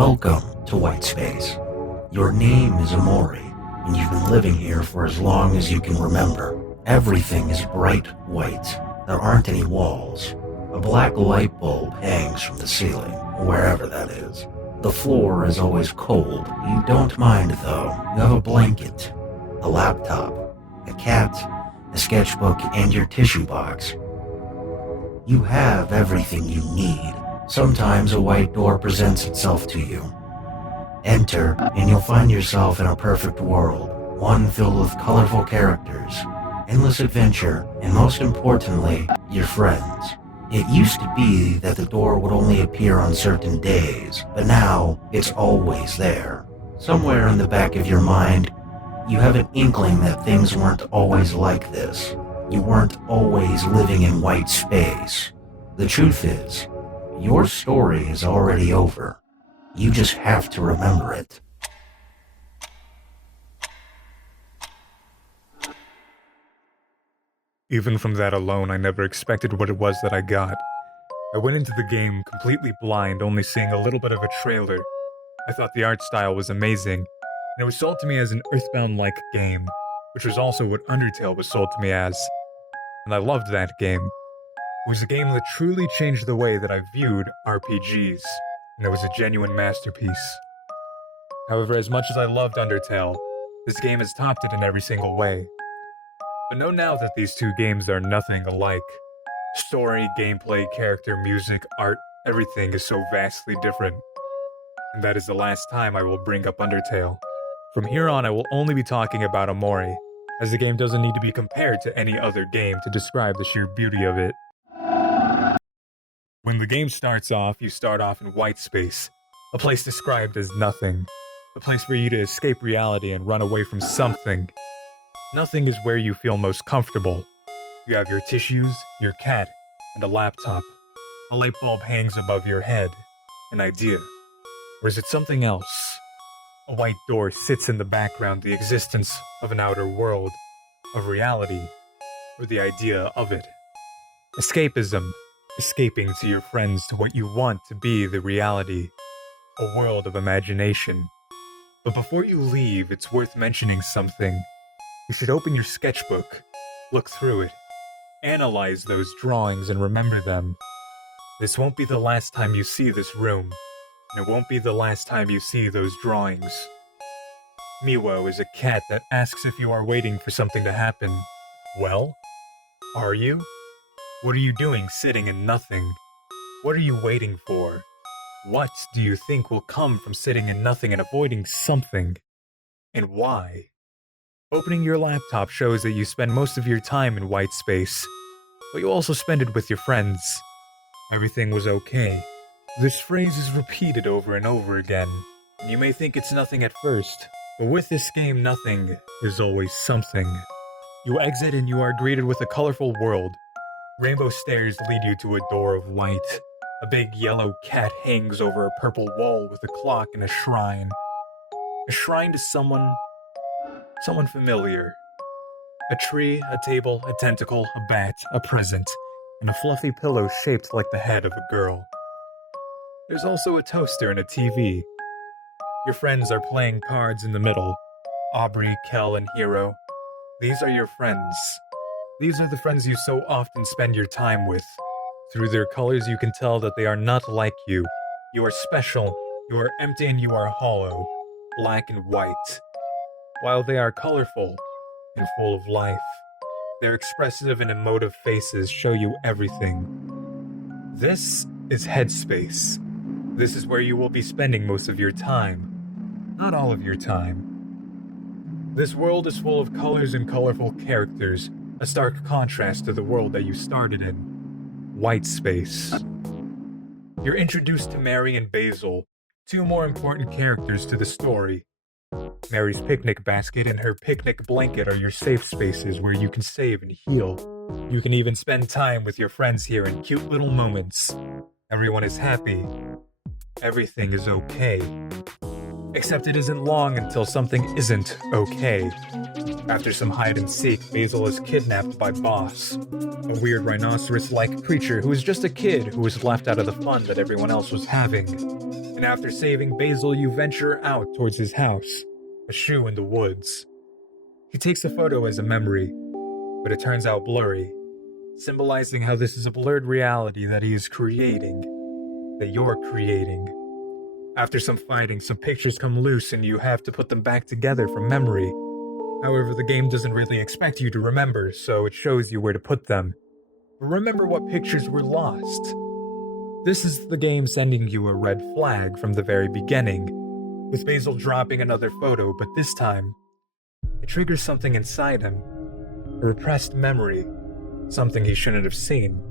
Welcome to White Space. Your name is Omori, and you've been living here for as long as you can remember. Everything is bright white. There aren't any walls. A black light bulb hangs from the ceiling, wherever that is. The floor is always cold. You don't mind, though. You have a blanket, a laptop, a cat, a sketchbook, and your tissue box. You have everything you need. Sometimes a white door presents itself to you. Enter, and you'll find yourself in a perfect world, one filled with colorful characters, endless adventure, and most importantly, your friends. It used to be that the door would only appear on certain days, but now it's always there. Somewhere in the back of your mind, you have an inkling that things weren't always like this. You weren't always living in white space. The truth is, your story is already over. You just have to remember it. Even from that alone, I never expected what it was that I got. I went into the game completely blind, only seeing a little bit of a trailer. I thought the art style was amazing, and it was sold to me as an Earthbound-like game, which was also what Undertale was sold to me as. And I loved that game. It was a game that truly changed the way that I viewed RPGs, and it was a genuine masterpiece. However, as much as I loved Undertale, this game has topped it in every single way. But know now that these two games are nothing alike. Story, gameplay, character, music, art, everything is so vastly different. And that is the last time I will bring up Undertale. From here on, I will only be talking about Omori, as the game doesn't need to be compared to any other game to describe the sheer beauty of it. When the game starts off, you start off in white space, a place described as nothing, a place for you to escape reality and run away from something. Nothing is where you feel most comfortable. You have your tissues, your cat, and a laptop. A light bulb hangs above your head. An idea. Or is it something else? A white door sits in the background, the existence of an outer world, of reality, or the idea of it. Escapism. Escaping to your friends, to what you want to be the reality. A world of imagination. But before you leave, it's worth mentioning something. You should open your sketchbook, look through it, analyze those drawings and remember them. This won't be the last time you see this room, and it won't be the last time you see those drawings. Miwo is a cat that asks if you are waiting for something to happen. Well, are you? What are you doing sitting in nothing? What are you waiting for? What do you think will come from sitting in nothing and avoiding something? And why? Opening your laptop shows that you spend most of your time in white space, but you also spend it with your friends. Everything was okay. This phrase is repeated over and over again. You may think it's nothing at first, but with this game, nothing is always something. You exit and you are greeted with a colorful world. Rainbow stairs lead you to a door of white. A big yellow cat hangs over a purple wall with a clock and a shrine. A shrine to someone familiar. A tree, a table, a tentacle, a bat, a present, and a fluffy pillow shaped like the head of a girl. There's also a toaster and a TV. Your friends are playing cards in the middle. Aubrey, Kel, and Hiro. These are your friends. These are the friends you so often spend your time with. Through their colors you can tell that they are not like you. You are special, you are empty, and you are hollow. Black and white. While they are colorful and full of life, their expressive and emotive faces show you everything. This is Headspace. This is where you will be spending most of your time. Not all of your time. This world is full of colors and colorful characters, a stark contrast to the world that you started in. White space. You're introduced to Mary and Basil, two more important characters to the story. Mary's picnic basket and her picnic blanket are your safe spaces where you can save and heal. You can even spend time with your friends here in cute little moments. Everyone is happy. Everything is okay. Except it isn't long until something isn't okay. After some hide and seek, Basil is kidnapped by Boss, a weird rhinoceros-like creature who is just a kid who was left out of the fun that everyone else was having. and after saving Basil, you venture out towards his house, a shoe in the woods. He takes the photo as a memory, but it turns out blurry, symbolizing how this is a blurred reality that he is creating, that you're creating. After some fighting, some pictures come loose and you have to put them back together from memory. However, the game doesn't really expect you to remember, so it shows you where to put them. Remember what pictures were lost. This is the game sending you a red flag from the very beginning, with Basil dropping another photo, but this time, it triggers something inside him. A repressed memory, something he shouldn't have seen,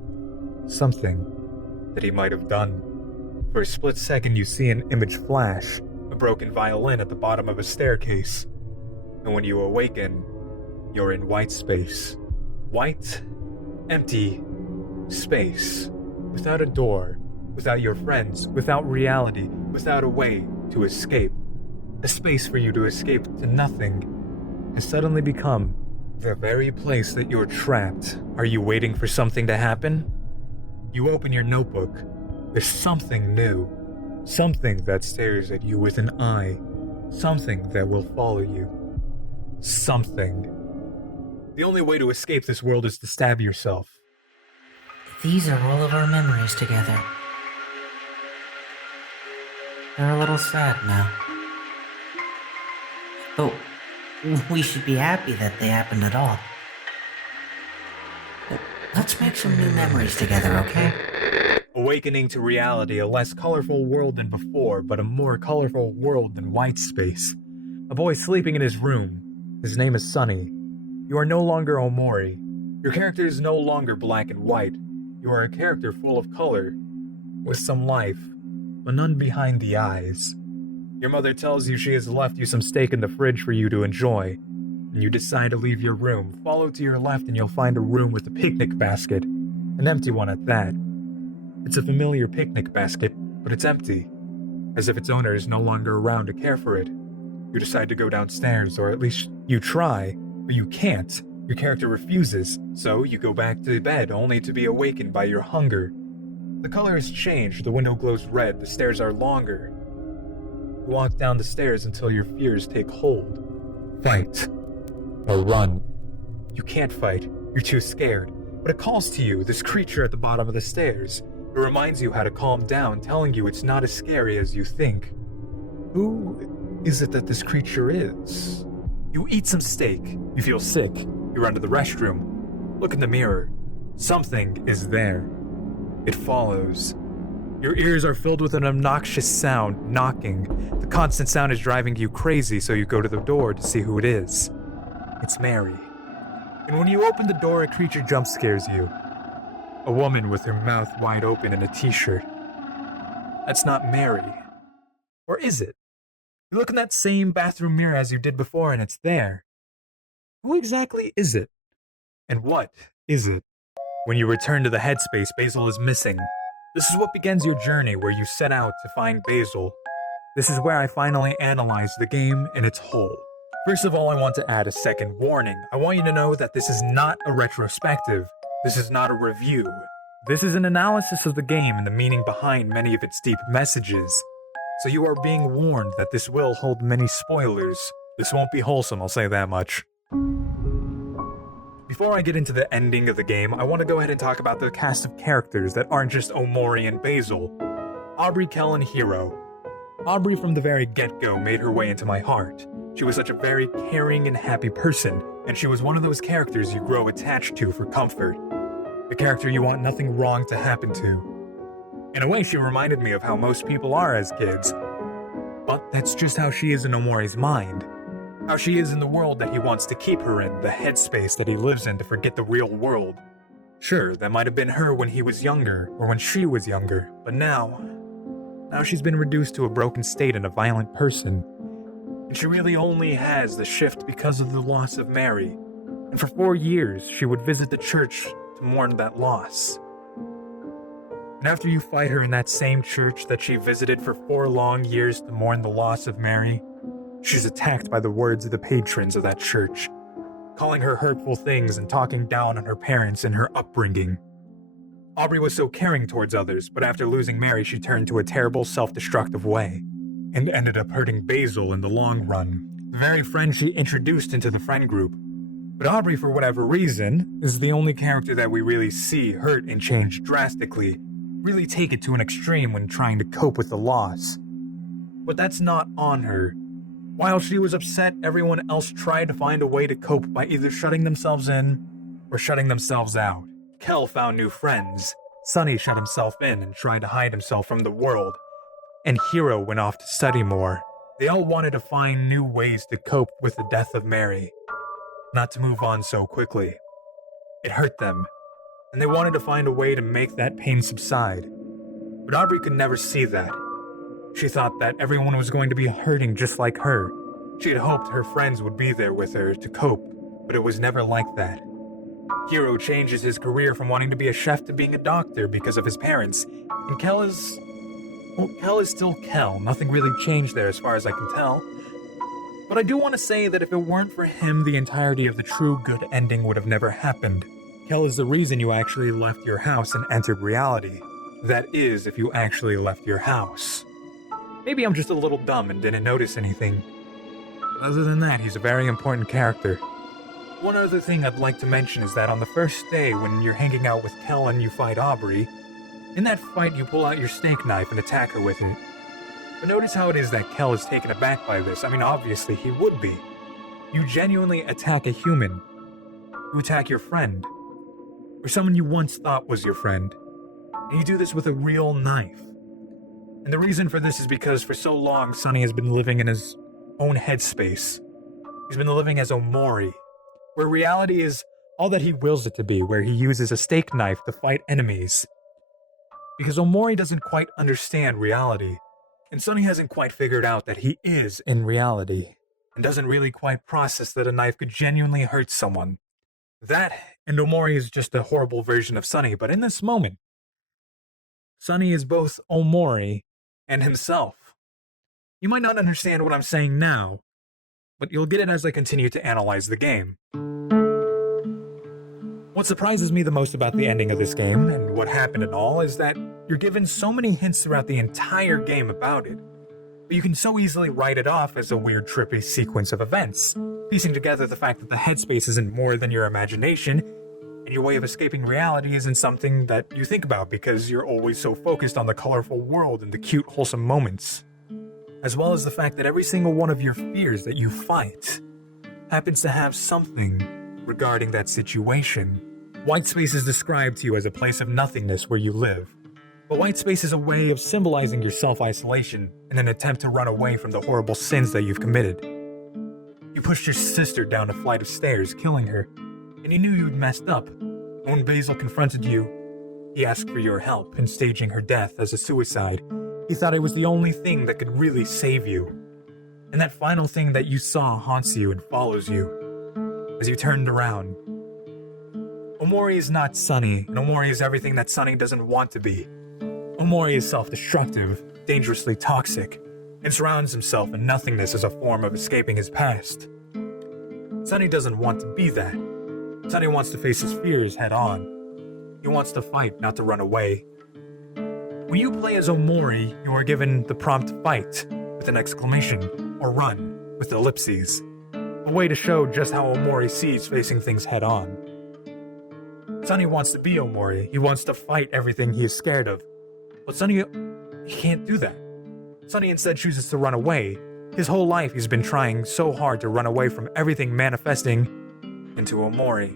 something that he might have done. For a split second you see an image flash, a broken violin at the bottom of a staircase, and when you awaken, you're in white space. White, empty space, without a door, without your friends, without reality, without a way to escape. A space for you to escape to nothing has suddenly become the very place that you're trapped. Are you waiting for something to happen? You open your notebook. There's something new. Something that stares at you with an eye. Something that will follow you. Something. The only way to escape this world is to stab yourself. These are all of our memories together. They're a little sad now. But we should be happy that they happened at all. Let's make some new memories together, okay? Awakening to reality, a less colorful world than before, but a more colorful world than white space. A boy sleeping in his room. His name is Sunny. You are no longer Omori. Your character is no longer black and white. You are a character full of color, with some life, but none behind the eyes. Your mother tells you she has left you some steak in the fridge for you to enjoy, and you decide to leave your room. Follow to your left and you'll find a room with a picnic basket, an empty one at that. It's a familiar picnic basket, but it's empty, as if its owner is no longer around to care for it. You decide to go downstairs, or at least you try, but you can't. Your character refuses, so you go back to bed only to be awakened by your hunger. The color has changed, the window glows red, the stairs are longer. You walk down the stairs until your fears take hold. Fight. Or run. You can't fight, you're too scared, but it calls to you, this creature at the bottom of the stairs. It reminds you how to calm down, telling you it's not as scary as you think. Who is it that this creature is? You eat some steak, you feel sick, you run to the restroom, look in the mirror. Something is there. It follows. Your ears are filled with an obnoxious sound, knocking. The constant sound is driving you crazy, so you go to the door to see who it is. It's Mary. And when you open the door, a creature jump scares you. A woman with her mouth wide open in a t-shirt. That's not Mary. Or is it? You look in that same bathroom mirror as you did before and it's there. Who exactly is it? And what is it? When you return to the Headspace, Basil is missing. This is what begins your journey where you set out to find Basil. This is where I finally analyze the game in its whole. First of all, I want to add a second warning. I want you to know that this is not a retrospective. This is not a review. This is an analysis of the game and the meaning behind many of its deep messages. So you are being warned that this will hold many spoilers. This won't be wholesome, I'll say that much. Before I get into the ending of the game, I want to go ahead and talk about the cast of characters that aren't just Omori and Basil. Aubrey, Kel, and Hiro. Aubrey from the very get-go made her way into my heart. She was such a very caring and happy person, and she was one of those characters you grow attached to for comfort. The character you want nothing wrong to happen to. In a way, she reminded me of how most people are as kids. But that's just how she is in Omori's mind. How she is in the world that he wants to keep her in, the headspace that he lives in to forget the real world. Sure, that might have been her when he was younger, or when she was younger, but now she's been reduced to a broken state and a violent person. And she really only has the shift because of the loss of Mary. And for 4 years, she would visit the church to mourn that loss. And after you fight her in that same church that she visited for 4 long years to mourn the loss of Mary, she's attacked by the words of the patrons of that church, calling her hurtful things and talking down on her parents and her upbringing. Aubrey was so caring towards others, but after losing Mary, she turned to a terrible, self-destructive way, and ended up hurting Basil in the long run, the very friend she introduced into the friend group. But Aubrey, for whatever reason, is the only character that we really see hurt and change drastically, really take it to an extreme when trying to cope with the loss. But that's not on her. While she was upset, everyone else tried to find a way to cope by either shutting themselves in or shutting themselves out. Kel found new friends. Sonny shut himself in and tried to hide himself from the world. And Hero went off to study more. They all wanted to find new ways to cope with the death of Mary, not to move on so quickly. It hurt them, and they wanted to find a way to make that pain subside. But Aubrey could never see that. She thought that everyone was going to be hurting just like her. She had hoped her friends would be there with her to cope, but it was never like that. Hero changes his career from wanting to be a chef to being a doctor because of his parents, and Kel is still Kel. Nothing really changed there as far as I can tell. But I do want to say that if it weren't for him, the entirety of the true good ending would have never happened. Kel is the reason you actually left your house and entered reality. That is, if you actually left your house. Maybe I'm just a little dumb and didn't notice anything. But other than that, he's a very important character. One other thing I'd like to mention is that on the first day when you're hanging out with Kel and you fight Aubrey, in that fight you pull out your steak knife and attack her with it. But notice how it is that Kel is taken aback by this. I mean, obviously he would be. You genuinely attack a human. You attack your friend. Or someone you once thought was your friend. And you do this with a real knife. And the reason for this is because for so long, Sonny has been living in his own headspace. He's been living as Omori, where reality is all that he wills it to be, where he uses a steak knife to fight enemies. Because Omori doesn't quite understand reality, and Sonny hasn't quite figured out that he is in reality, and doesn't really quite process that a knife could genuinely hurt someone. That, and Omori is just a horrible version of Sonny, but in this moment, Sonny is both Omori and himself. You might not understand what I'm saying now, but you'll get it as I continue to analyze the game. What surprises me the most about the ending of this game, and what happened and all, is that you're given so many hints throughout the entire game about it, but you can so easily write it off as a weird, trippy sequence of events, piecing together the fact that the headspace isn't more than your imagination, and your way of escaping reality isn't something that you think about because you're always so focused on the colorful world and the cute, wholesome moments. As well as the fact that every single one of your fears that you fight happens to have something regarding that situation. White space is described to you as a place of nothingness where you live. But white space is a way of symbolizing your self-isolation in an attempt to run away from the horrible sins that you've committed. You pushed your sister down a flight of stairs, killing her, and you knew you'd messed up. When Basil confronted you, he asked for your help in staging her death as a suicide. He thought it was the only thing that could really save you. And that final thing that you saw haunts you and follows you as you turned around. Omori is not Sonny, and Omori is everything that Sonny doesn't want to be. Omori is self-destructive, dangerously toxic, and surrounds himself in nothingness as a form of escaping his past. Sonny doesn't want to be that. Sonny wants to face his fears head-on. He wants to fight, not to run away. When you play as Omori, you are given the prompt fight with an exclamation, or run with ellipses. A way to show just how Omori sees facing things head-on. Sonny wants to be Omori. He wants to fight everything he is scared of. But Sonny, he can't do that. Sonny instead chooses to run away. His whole life he's been trying so hard to run away from everything manifesting into Omori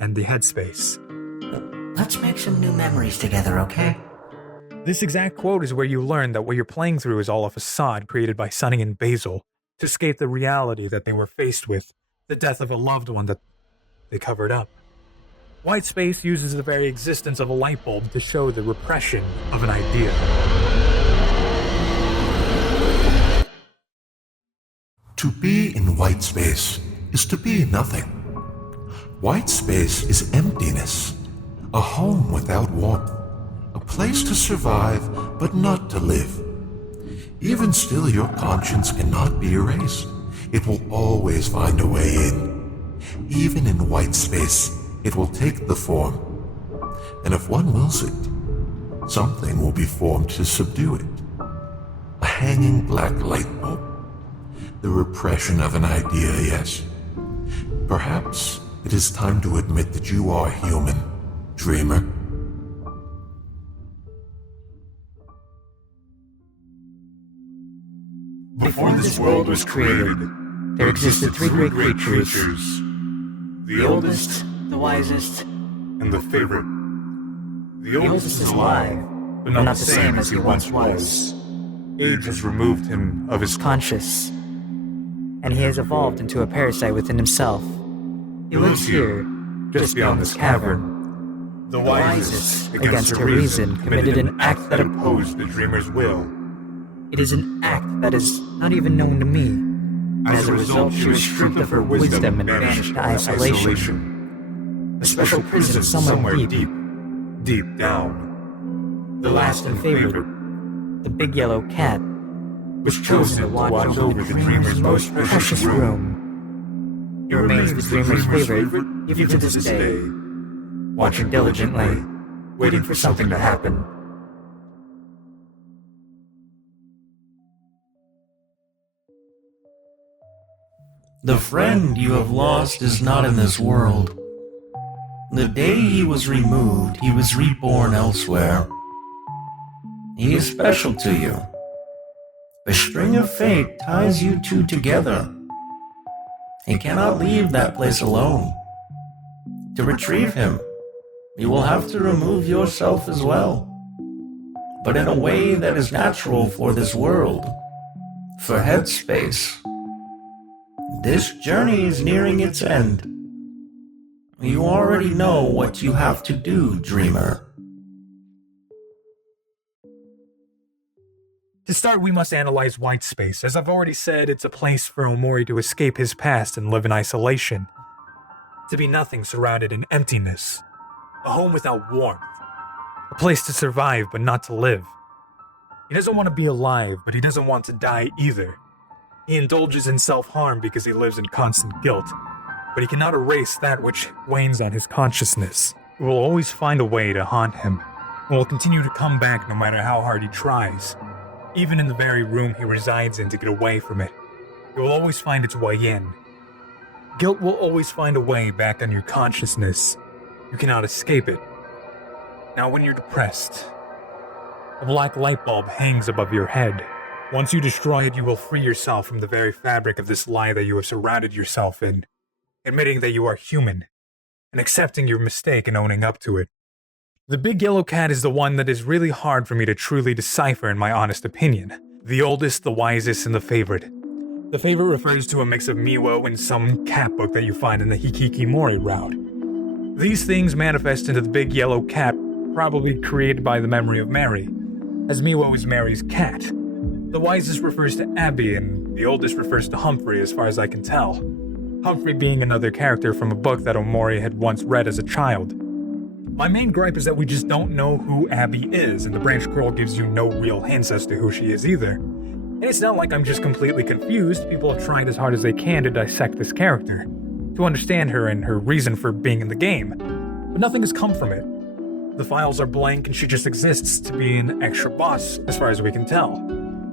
and the headspace. Let's make some new memories together, okay? This exact quote is where you learn that what you're playing through is all a facade created by Sonny and Basil to escape the reality that they were faced with, the death of a loved one that they covered up. White space uses the very existence of a light bulb to show the repression of an idea. To be in white space is to be nothing. White space is emptiness, a home without warmth, a place to survive but not to live. Even still, your conscience cannot be erased. It will always find a way in. Even in white space, it will take the form. And if one wills it, something will be formed to subdue it. A hanging black light bulb. The repression of an idea, yes. Perhaps it is time to admit that you are human, dreamer. Before this world was created, there existed three great creatures. The oldest, the wisest, and the favorite. The oldest is alive, but not the same as he once was. Age has removed him of his Conscious, and he has evolved into a parasite within himself. He lives here, just beyond this cavern. The wisest, against her reason, committed an act that opposed the dreamer's will. It is an act that is not even known to me. As a result, she was stripped of her wisdom and banished to isolation. A special prison somewhere deep, deep down. The last and favorite, the big yellow cat, was chosen to watch over the dreamer's most precious room. He remains the dreamer's favorite, even to this day, watching diligently, waiting for something to happen. The friend you have lost is not in this world. The day he was removed, he was reborn elsewhere. He is special to you. A string of fate ties you two together. He cannot leave that place alone. To retrieve him, you will have to remove yourself as well. But in a way that is natural for this world, for Headspace. This journey is nearing its end. You already know what you have to do, dreamer. To start, we must analyze white space. As I've already said, it's a place for Omori to escape his past and live in isolation. To be nothing surrounded in emptiness. A home without warmth. A place to survive but not to live. He doesn't want to be alive, but he doesn't want to die either. He indulges in self-harm because he lives in constant guilt, but he cannot erase that which wanes on his consciousness. It will always find a way to haunt him, and will continue to come back no matter how hard he tries. Even in the very room he resides in to get away from it, it will always find its way in. Guilt will always find a way back on your consciousness. You cannot escape it. Now when you're depressed, a black light bulb hangs above your head. Once you destroy it, you will free yourself from the very fabric of this lie that you have surrounded yourself in, admitting that you are human, and accepting your mistake and owning up to it. The big yellow cat is the one that is really hard for me to truly decipher in my honest opinion. The oldest, the wisest, and the favorite. The favorite refers to a mix of Miwo and some cat book that you find in the Hikikomori route. These things manifest into the big yellow cat, probably created by the memory of Mary, as Miwo is Mary's cat. The wisest refers to Abby, and the oldest refers to Humphrey, as far as I can tell. Humphrey being another character from a book that Omori had once read as a child. My main gripe is that we just don't know who Abby is, and the branch scroll gives you no real hints as to who she is either. And it's not like I'm just completely confused. People have tried as hard as they can to dissect this character, to understand her and her reason for being in the game, but nothing has come from it. The files are blank and she just exists to be an extra boss, as far as we can tell.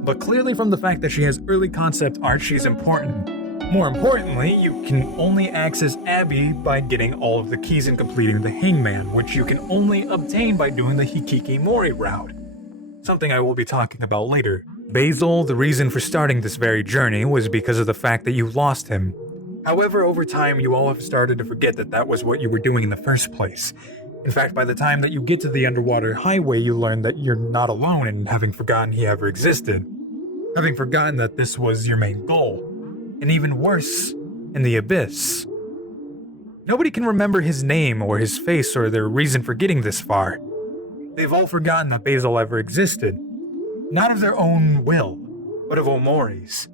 But clearly from the fact that she has early concept art, she's important. More importantly, you can only access Abby by getting all of the keys and completing the Hangman, which you can only obtain by doing the Hikikomori route. Something I will be talking about later. Basil, the reason for starting this very journey was because of the fact that you lost him. However, over time, you all have started to forget that that was what you were doing in the first place. In fact, by the time that you get to the underwater highway, you learn that you're not alone in having forgotten he ever existed. Having forgotten that this was your main goal. And even worse, in the abyss. Nobody can remember his name or his face or their reason for getting this far. They've all forgotten that Basil ever existed. Not of their own will, but of Omori's.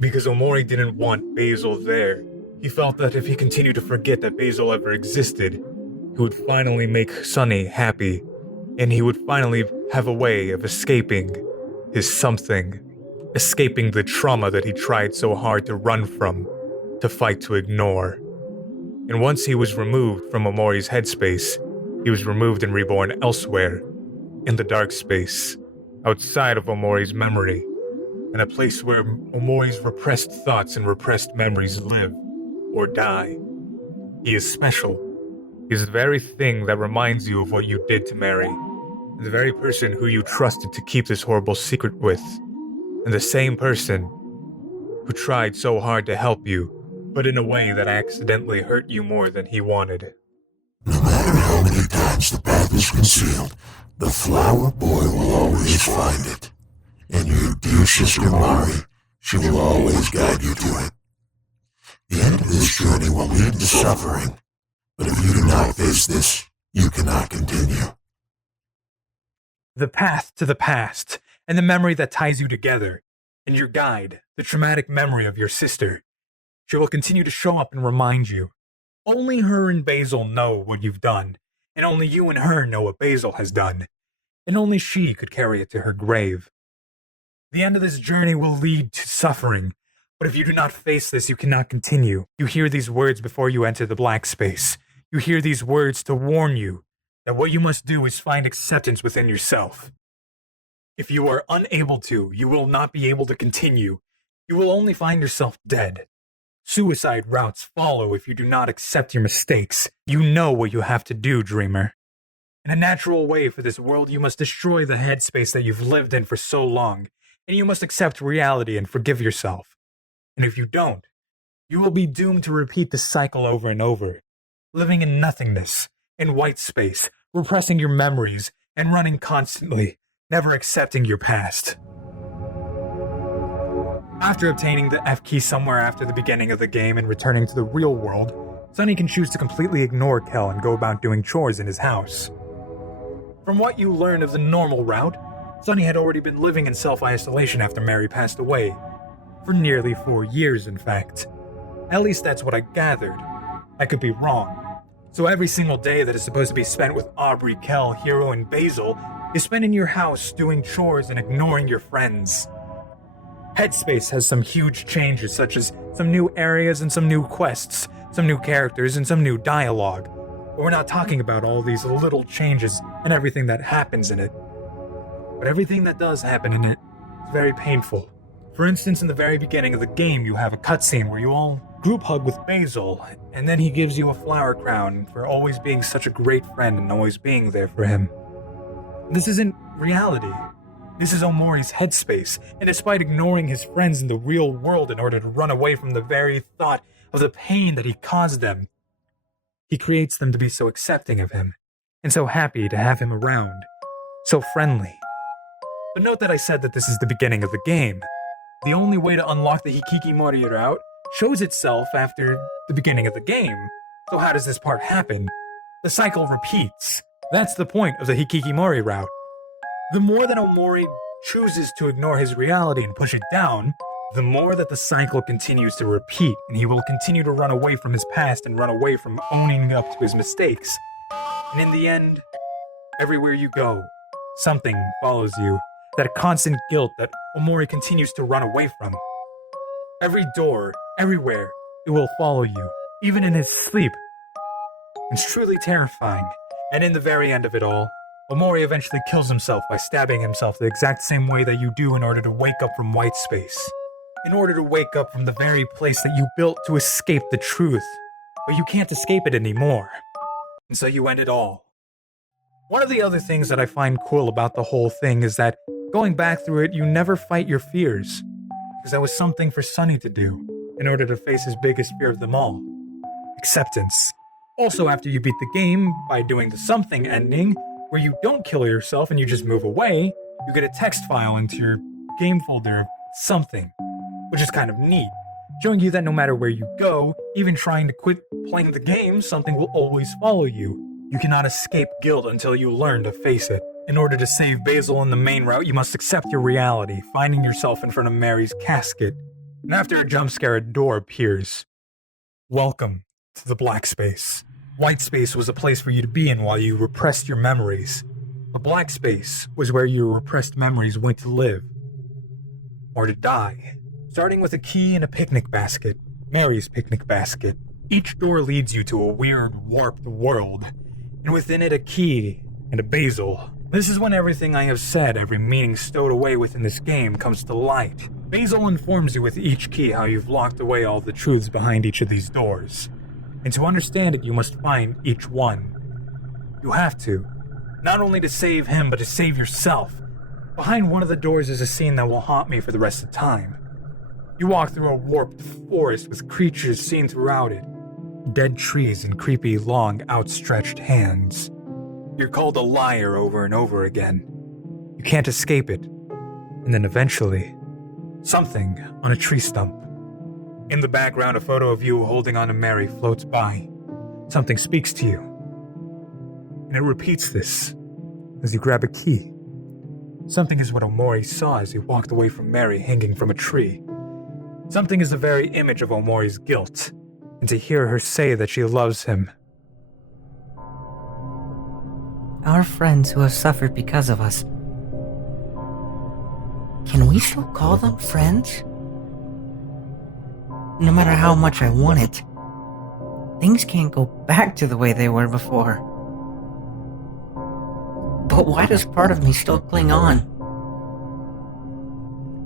Because Omori didn't want Basil there. He felt that if he continued to forget that Basil ever existed, he would finally make Sunny happy, and he would finally have a way of escaping his something. Escaping the trauma that he tried so hard to run from, to fight to ignore. And once he was removed from Omori's headspace, He was removed and reborn elsewhere, in the dark space, outside of Omori's memory, in a place where Omori's repressed thoughts and repressed memories live or die. He is special. He is the very thing that reminds you of what you did to Mary, and the very person who you trusted to keep this horrible secret with, and the same person who tried so hard to help you, but in a way that accidentally hurt you more than he wanted. No matter how many times the path is concealed, the flower boy will always find it. And your dear sister Mari, she will always guide you to it. The end of this journey will lead to suffering, but if you do not face this, you cannot continue. The path to the past, and the memory that ties you together, and your guide, the traumatic memory of your sister. She will continue to show up and remind you. Only her and Basil know what you've done, and only you and her know what Basil has done, and only she could carry it to her grave. The end of this journey will lead to suffering, but if you do not face this, you cannot continue. You hear these words before you enter the black space. You hear these words to warn you that what you must do is find acceptance within yourself. If you are unable to, you will not be able to continue. You will only find yourself dead. Suicide routes follow if you do not accept your mistakes. You know what you have to do, dreamer. In a natural way for this world, you must destroy the headspace that you've lived in for so long, and you must accept reality and forgive yourself. And if you don't, you will be doomed to repeat the cycle over and over, living in nothingness, in white space, repressing your memories, and running constantly, never accepting your past. After obtaining the F key somewhere after the beginning of the game and returning to the real world, Sonny can choose to completely ignore Kel and go about doing chores in his house. From what you learn of the normal route, Sonny had already been living in self-isolation after Mary passed away. For nearly 4 years, in fact. At least that's what I gathered. I could be wrong. So every single day that is supposed to be spent with Aubry, Kel, Hero, and Basil is spent in your house doing chores and ignoring your friends. Headspace has some huge changes, such as some new areas and some new quests, some new characters and some new dialogue. But we're not talking about all these little changes and everything that happens in it. But everything that does happen in it is very painful. For instance, in the very beginning of the game, you have a cutscene where you all group hug with Basil, and then he gives you a flower crown for always being such a great friend and always being there for him. This isn't reality. This is Omori's headspace, and despite ignoring his friends in the real world in order to run away from the very thought of the pain that he caused them, he creates them to be so accepting of him, and so happy to have him around, so friendly. But note that I said that this is the beginning of the game. The only way to unlock the Hikikomori route shows itself after the beginning of the game. So how does this part happen? The cycle repeats. That's the point of the Hikikomori route. The more that Omori chooses to ignore his reality and push it down, the more that the cycle continues to repeat, and he will continue to run away from his past and run away from owning up to his mistakes. And in the end, everywhere you go, something follows you. That constant guilt that Omori continues to run away from. Every door, everywhere, it will follow you, even in his sleep. It's truly terrifying. And in the very end of it all, Omori eventually kills himself by stabbing himself the exact same way that you do in order to wake up from white space. In order to wake up from the very place that you built to escape the truth. But you can't escape it anymore. And so you end it all. One of the other things that I find cool about the whole thing is that going back through it, you never fight your fears. Because that was something for Sonny to do, in order to face his biggest fear of them all. Acceptance. Also, after you beat the game, by doing the something ending, where you don't kill yourself and you just move away, you get a text file into your game folder of something, which is kind of neat, showing you that no matter where you go, even trying to quit playing the game, something will always follow you. You cannot escape guilt until you learn to face it. In order to save Basil in the main route, you must accept your reality, finding yourself in front of Mary's casket. And after a jump scare, a door appears. Welcome to the black space. White space was a place for you to be in while you repressed your memories. The black space was where your repressed memories went to live. Or to die. Starting with a key and a picnic basket. Mary's picnic basket. Each door leads you to a weird, warped world. and within it a key and a basil. This is when everything I have said, every meaning stowed away within this game, comes to light. Basil informs you with each key how you've locked away all the truths behind each of these doors. And to understand it, you must find each one. You have to. Not only to save him, but to save yourself. Behind one of the doors is a scene that will haunt me for the rest of time. You walk through a warped forest with creatures seen throughout it. Dead trees and creepy, long, outstretched hands. You're called a liar over and over again. You can't escape it. And then eventually, something on a tree stump. In the background, a photo of you holding on to Mary floats by. Something speaks to you. And it repeats this as you grab a key. Something is what Omori saw as he walked away from Mary hanging from a tree. Something is the very image of Omori's guilt, and to hear her say that she loves him. Our friends who have suffered because of us. Can we still call them friends? No matter how much I want it, things can't go back to the way they were before. But why does part of me still cling on?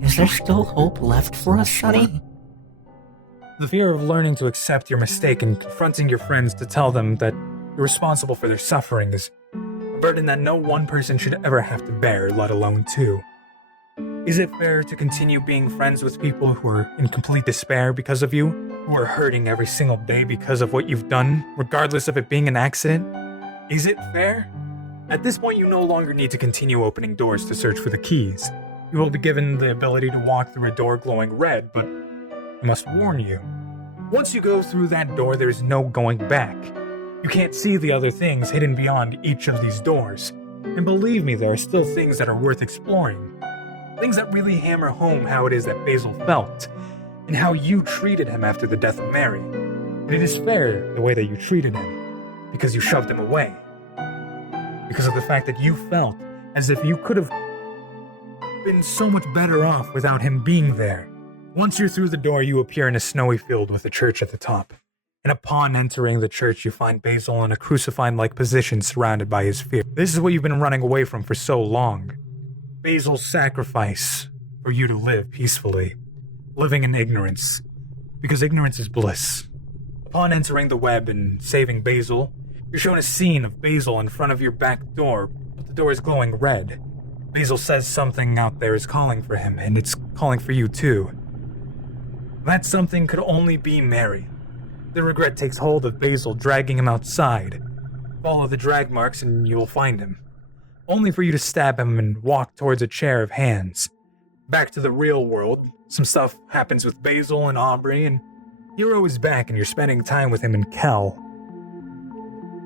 Is there still hope left for us, Sonny? The fear of learning to accept your mistake and confronting your friends to tell them that you're responsible for their suffering is a burden that no one person should ever have to bear, let alone two. Is it fair to continue being friends with people who are in complete despair because of you, who are hurting every single day because of what you've done, regardless of it being an accident? Is it fair? At this point, you no longer need to continue opening doors to search for the keys. You will be given the ability to walk through a door glowing red, but I must warn you. Once you go through that door, there is no going back. You can't see the other things hidden beyond each of these doors. And believe me, there are still things that are worth exploring. Things that really hammer home how it is that Basil felt, and how you treated him after the death of Mary. And it is fair the way that you treated him, because you shoved him away. Because of the fact that you felt as if you could have been so much better off without him being there. Once you're through the door, you appear in a snowy field with a church at the top. And upon entering the church, you find Basil in a crucified-like position surrounded by his fear. This is what you've been running away from for so long. Basil's sacrifice for you to live peacefully, living in ignorance, because ignorance is bliss. Upon entering the web and saving Basil, you're shown a scene of Basil in front of your back door, but the door is glowing red. Basil says something out there is calling for him, and it's calling for you too. That something could only be Mary. The regret takes hold of Basil, dragging him outside. Follow the drag marks and you'll find him. Only for you to stab him and walk towards a chair of hands. Back to the real world, some stuff happens with Basil and Aubry, and Hero is back and you're spending time with him in Kel.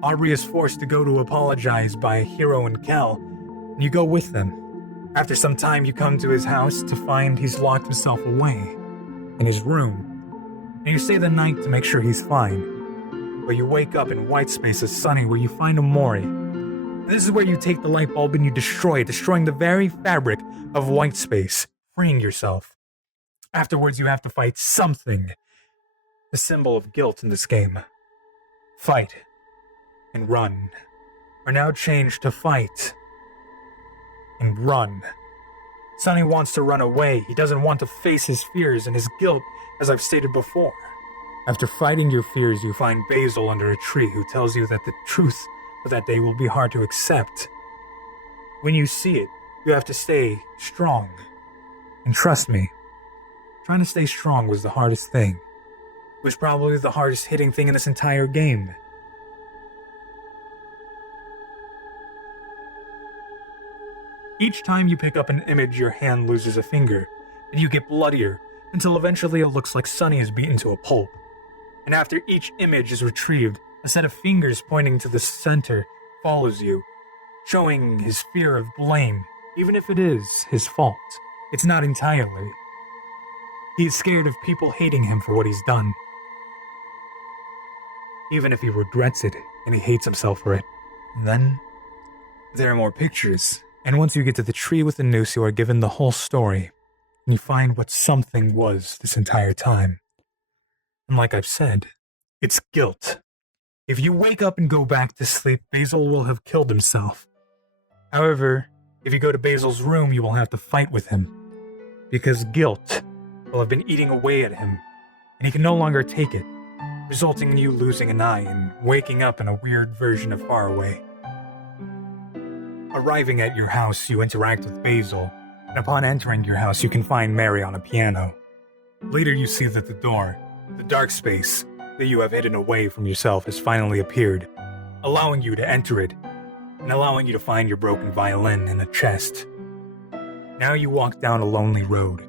Aubry is forced to go to apologize by Hero and Kel, and you go with them. After some time, you come to his house to find he's locked himself away in his room, and you stay the night to make sure he's fine. But you wake up in Whitespace as Sunny, where you find Omori. This is where you take the light bulb and you destroy it, destroying the very fabric of Whitespace, freeing yourself. Afterwards, you have to fight something, the symbol of guilt in this game. Fight and run are now changed to fight and run. Sunny wants to run away. He doesn't want to face his fears and his guilt, as I've stated before. After fighting your fears, you find Basil under a tree who tells you that the truth of that day will be hard to accept. When you see it, you have to stay strong. And trust me, trying to stay strong was the hardest thing. It was probably the hardest hitting thing in this entire game. Each time you pick up an image, your hand loses a finger, and you get bloodier, until eventually it looks like Sunny is beaten to a pulp. And after each image is retrieved, a set of fingers pointing to the center follows you, showing his fear of blame, even if it is his fault. It's not entirely. He is scared of people hating him for what he's done, even if he regrets it and he hates himself for it. And then, there are more pictures. And once you get to the tree with the noose, you are given the whole story, and you find what something was this entire time. And like I've said, it's guilt. If you wake up and go back to sleep, Basil will have killed himself. However, if you go to Basil's room, you will have to fight with him, because guilt will have been eating away at him, and he can no longer take it, resulting in you losing an eye and waking up in a weird version of Faraway. Arriving at your house, you interact with Basil, and upon entering your house, you can find Mary on a piano. Later, you see that the door, the dark space that you have hidden away from yourself, has finally appeared, allowing you to enter it, and allowing you to find your broken violin in a chest. Now you walk down a lonely road.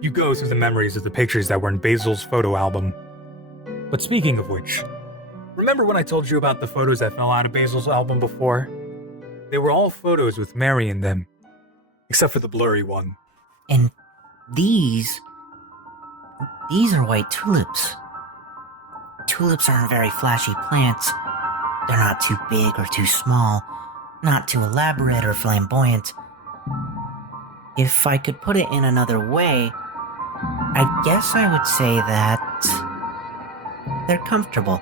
You go through the memories of the pictures that were in Basil's photo album. But speaking of which, remember when I told you about the photos that fell out of Basil's album before? They were all photos with Mary in them, except for the blurry one. And these are white tulips. Tulips aren't very flashy plants. They're not too big or too small, not too elaborate or flamboyant. If I could put it in another way, I guess I would say that they're comfortable.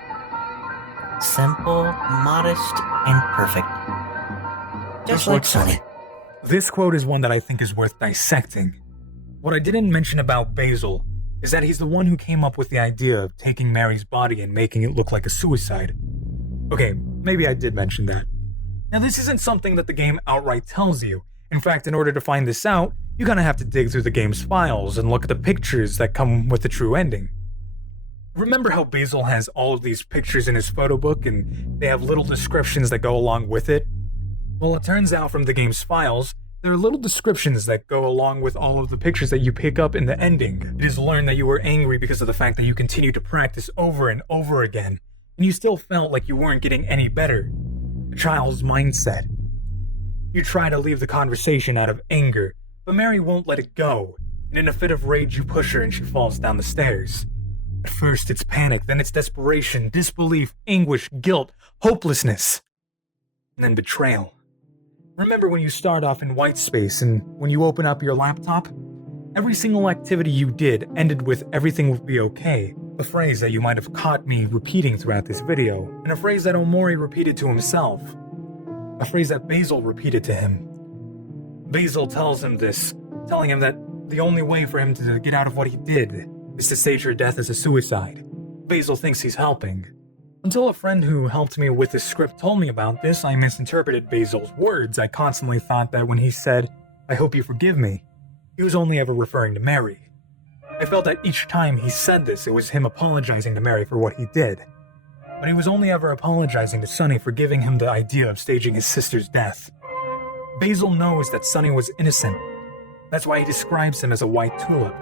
Simple, modest, and perfect. Just like Sunny. This quote is one that I think is worth dissecting. What I didn't mention about Basil is that he's the one who came up with the idea of taking Mary's body and making it look like a suicide. Okay, maybe I did mention that. Now, this isn't something that the game outright tells you. In fact, in order to find this out, you're gonna have to dig through the game's files and look at the pictures that come with the true ending. Remember how Basil has all of these pictures in his photo book and they have little descriptions that go along with it? Well, it turns out from the game's files, there are little descriptions that go along with all of the pictures that you pick up in the ending. It is learned that you were angry because of the fact that you continued to practice over and over again, and you still felt like you weren't getting any better. A child's mindset. You try to leave the conversation out of anger, but Mary won't let it go, and in a fit of rage you push her and she falls down the stairs. At first it's panic, then it's desperation, disbelief, anguish, guilt, hopelessness, and then betrayal. Remember when you start off in white space and when you open up your laptop? Every single activity you did ended with "everything will be okay," a phrase that you might have caught me repeating throughout this video, and a phrase that Omori repeated to himself, a phrase that Basil repeated to him. Basil tells him this, telling him that the only way for him to get out of what he did is to stage her death as a suicide. Basil thinks he's helping. Until a friend who helped me with the script told me about this, I misinterpreted Basil's words. I constantly thought that when he said, "I hope you forgive me," he was only ever referring to Mary. I felt that each time he said this, it was him apologizing to Mary for what he did. But he was only ever apologizing to Sunny for giving him the idea of staging his sister's death. Basil knows that Sunny was innocent. That's why he describes him as a white tulip.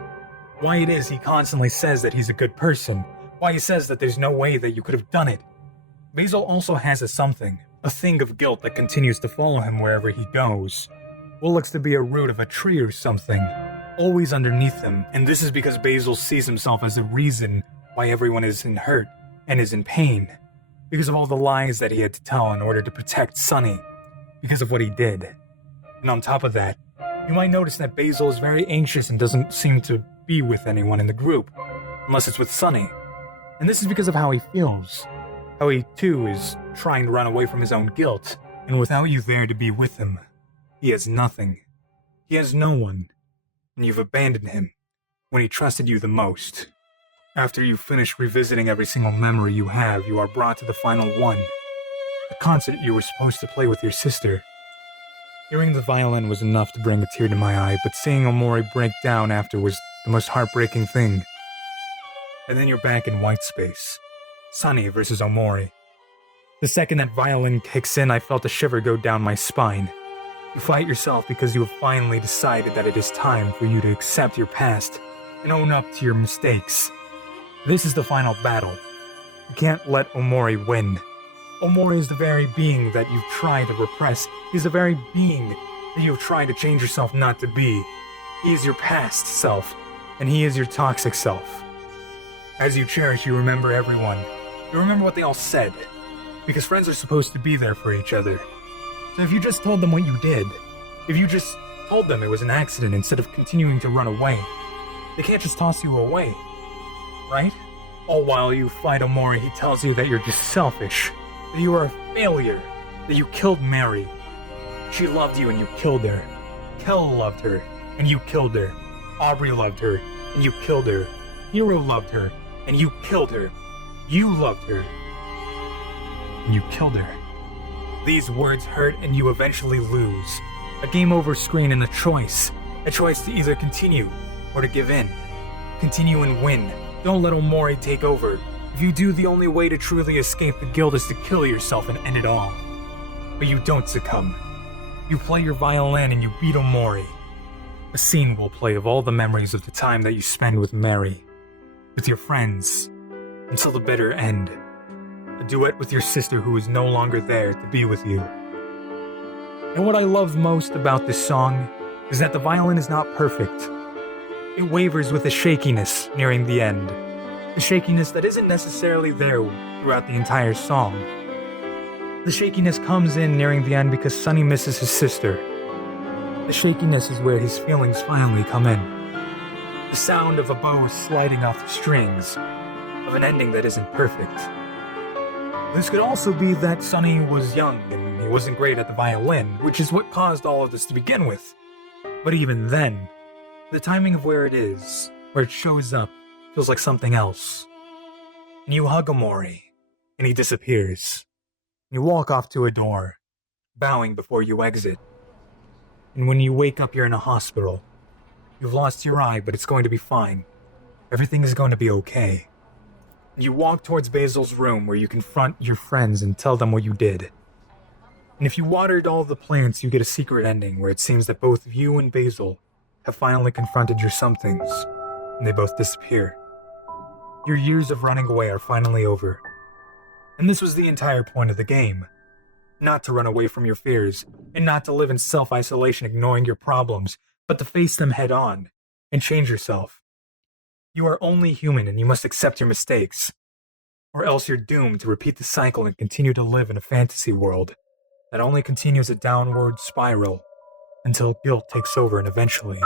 Why it is he constantly says that he's a good person. Why he says that there's no way that you could have done it. Basil also has a something, a thing of guilt that continues to follow him wherever he goes. What looks to be a root of a tree or something, always underneath him, and this is because Basil sees himself as the reason why everyone is in hurt and is in pain, because of all the lies that he had to tell in order to protect Sunny, because of what he did. And on top of that, you might notice that Basil is very anxious and doesn't seem to be with anyone in the group, unless it's with Sunny. And this is because of how he feels. How he, too, is trying to run away from his own guilt. And without you there to be with him, he has nothing. He has no one. And you've abandoned him when he trusted you the most. After you finish revisiting every single memory you have, you are brought to the final one. The concert you were supposed to play with your sister. Hearing the violin was enough to bring a tear to my eye, but seeing Omori break down after was the most heartbreaking thing. And then you're back in white space. Sunny versus Omori. The second that violin kicks in, I felt a shiver go down my spine. You fight yourself because you have finally decided that it is time for you to accept your past and own up to your mistakes. This is the final battle. You can't let Omori win. Omori is the very being that you've tried to repress. He's the very being that you've tried to change yourself not to be. He is your past self, and he is your toxic self. As you cherish, you remember everyone. You remember what they all said. Because friends are supposed to be there for each other. So if you just told them what you did, if you just told them it was an accident instead of continuing to run away, they can't just toss you away, right? All while you fight Omori, he tells you that you're just selfish, that you are a failure, that you killed Mary. She loved you and you killed her. Kel loved her, and you killed her. Aubrey loved her, and you killed her. Hero loved her, and you killed her. You loved her, and you killed her. These words hurt and you eventually lose. A game over screen and a choice to either continue or to give in. Continue and win. Don't let Omori take over. If you do, the only way to truly escape the guild is to kill yourself and end it all. But you don't succumb. You play your violin and you beat Omori. A scene will play of all the memories of the time that you spend with Mary, with your friends, until the bitter end. A duet with your sister who is no longer there to be with you. And what I love most about this song is that the violin is not perfect. It wavers with a shakiness nearing the end. A shakiness that isn't necessarily there throughout the entire song. The shakiness comes in nearing the end because Sonny misses his sister. The shakiness is where his feelings finally come in. The sound of a bow sliding off the strings, of an ending that isn't perfect. This could also be that Sonny was young and he wasn't great at the violin, which is what caused all of this to begin with. But even then, the timing of where it shows up, feels like something else. And you hug Omori, and he disappears. You walk off to a door, bowing before you exit. And when you wake up, you're in a hospital. You've lost your eye, but it's going to be fine. Everything is going to be okay. You walk towards Basil's room where you confront your friends and tell them what you did. And if you watered all the plants, you get a secret ending where it seems that both you and Basil have finally confronted your somethings, and they both disappear. Your years of running away are finally over. And this was the entire point of the game. Not to run away from your fears, and not to live in self-isolation ignoring your problems, but to face them head on, and change yourself. You are only human and you must accept your mistakes, or else you're doomed to repeat the cycle and continue to live in a fantasy world that only continues a downward spiral until guilt takes over and eventually